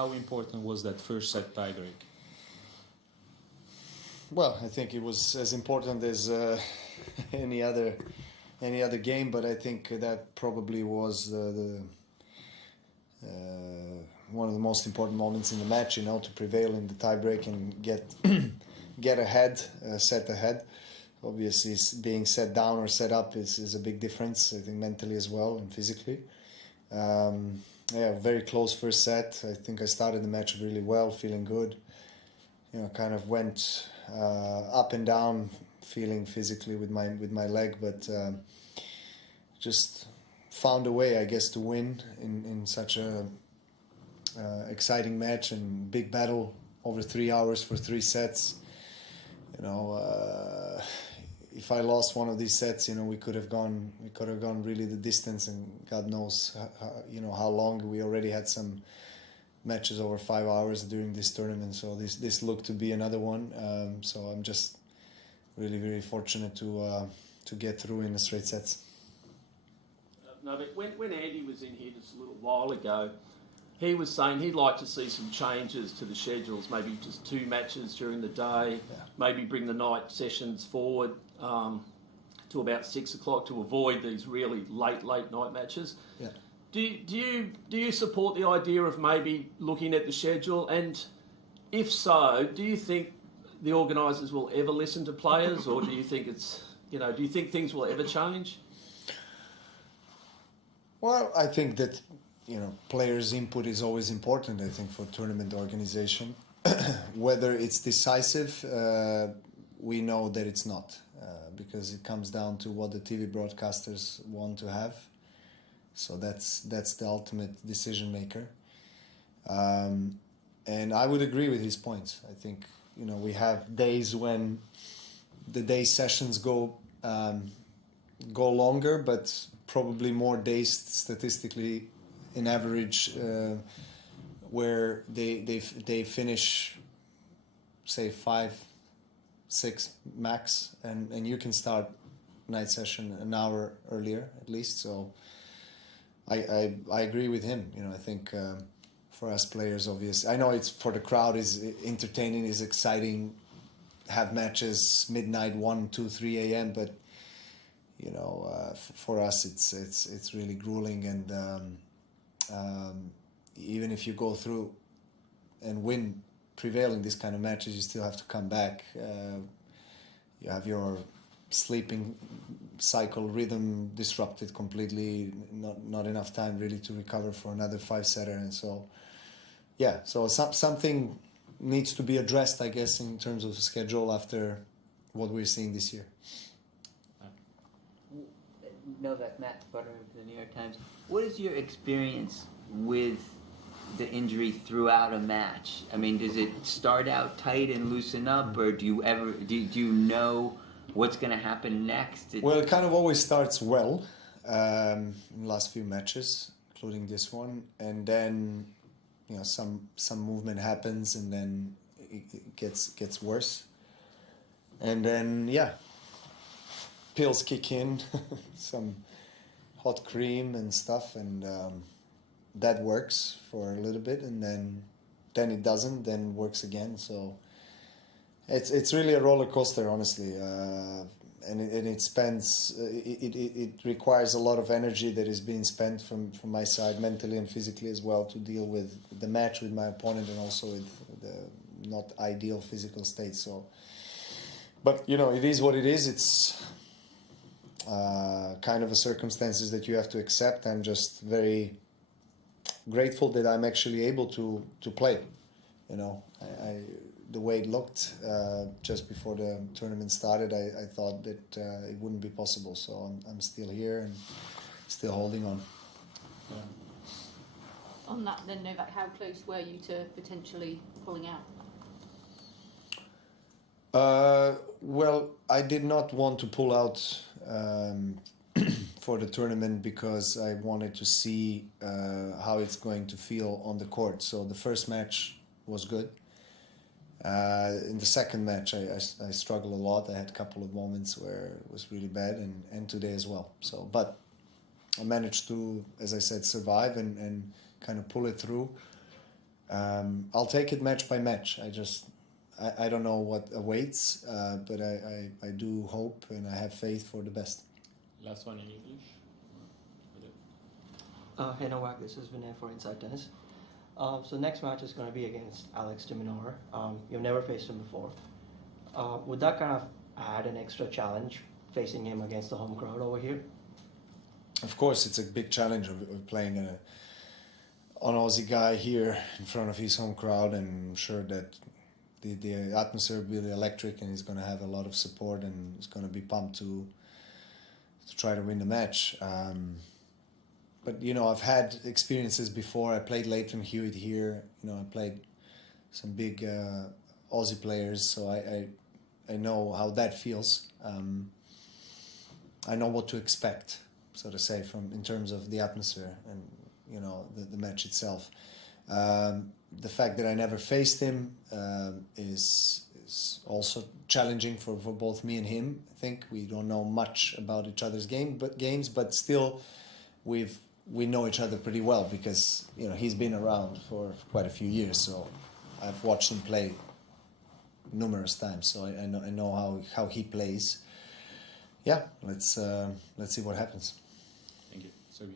how important was that first set tiebreak? Well, I think it was as important as any other game, but I think that probably was the one of the most important moments in the match. To prevail in the tiebreak and get ahead, set ahead. Obviously, being set down or set up is a big difference. I think mentally as well and physically. Very close first set. I think I started the match really well, feeling good. Kind of went up and down, feeling physically with my leg, but just found a way, I guess, to win in such a exciting match and big battle over 3 hours for 3 sets. If I lost one of these sets, we could have gone really the distance, and God knows how long. We already had some matches over 5 hours during this tournament, so this looked to be another one. So I'm just really, really fortunate to get through in the straight sets. No, but when Andy was in here just a little while ago, he was saying he'd like to see some changes to the schedules, maybe just 2 matches during the day, maybe bring the night sessions forward to about 6 o'clock to avoid these really late night matches. Yeah. Do you support the idea of maybe looking at the schedule? And if so, do you think the organisers will ever listen to players, or do you think do you think things will ever change? Well, I think that players' input is always important, I think, for tournament organization. Whether it's decisive, we know that it's not, because it comes down to what the TV broadcasters want to have. So that's the ultimate decision maker. And I would agree with his points. I think, we have days when the day sessions go longer, but probably more days statistically in average where they finish, say, 5, 6 max, and you can start night session an hour earlier at least. So I agree with him. I think for us players, obviously, I know it's for the crowd is entertaining, is exciting, have matches midnight, 1, 2, 3 a.m. But for us, it's really grueling, and even if you go through and prevail in this kind of matches, you still have to come back. You have your sleeping cycle rhythm disrupted completely, not enough time really to recover for another 5-setter, and so something needs to be addressed, I guess, in terms of the schedule after what we're seeing this year. Novak, Matt Butterman for the New York Times. What is your experience with the injury throughout a match? I mean, does it start out tight and loosen up, or do you know what's going to happen next? Well, it kind of always starts well in the last few matches, including this one, and then some movement happens, and then it gets worse, and then pills kick in, some hot cream and stuff, and that works for a little bit, and then it doesn't, then works again. So it's really a roller coaster, honestly, and it requires a lot of energy that is being spent from my side, mentally and physically as well, to deal with the match with my opponent, and also with the not ideal physical state. So, but it is what it is. It's kind of a circumstances that you have to accept. I'm just very grateful that I'm actually able to play. The way it looked just before the tournament started, I thought that it wouldn't be possible. So I'm still here and still holding on. Yeah. On that then, Novak, how close were you to potentially pulling out? Well, I did not want to pull out for the tournament because I wanted to see how it's going to feel on the court. So the first match was good. In the second match, I struggled a lot. I had a couple of moments where it was really bad, and today as well. So, but I managed to, as I said, survive and kind of pull it through. I'll take it match by match. I don't know what awaits, but I do hope and I have faith for the best. Last one in English. Hey Novak, this is Vinay for Inside Tennis. So next match is going to be against Alex Dimitrov. You've never faced him before. Would that kind of add an extra challenge facing him against the home crowd over here? Of course, it's a big challenge of playing an Aussie guy here in front of his home crowd, and I'm sure that the atmosphere will be electric, and he's going to have a lot of support, and he's going to be pumped to try to win the match. But you know, I've had experiences before. I played Leighton Hewitt here. You know, I played some big Aussie players, so I know how that feels. I know what to expect, so to say, in terms of the atmosphere and you know the match itself. The fact that I never faced him is also challenging for both me and him. I think we don't know much about each other's games, but still we know each other pretty well because you know he's been around for quite a few years. So I've watched him play numerous times, so I know how he plays. Yeah, let's see what happens. Thank you. Sorry.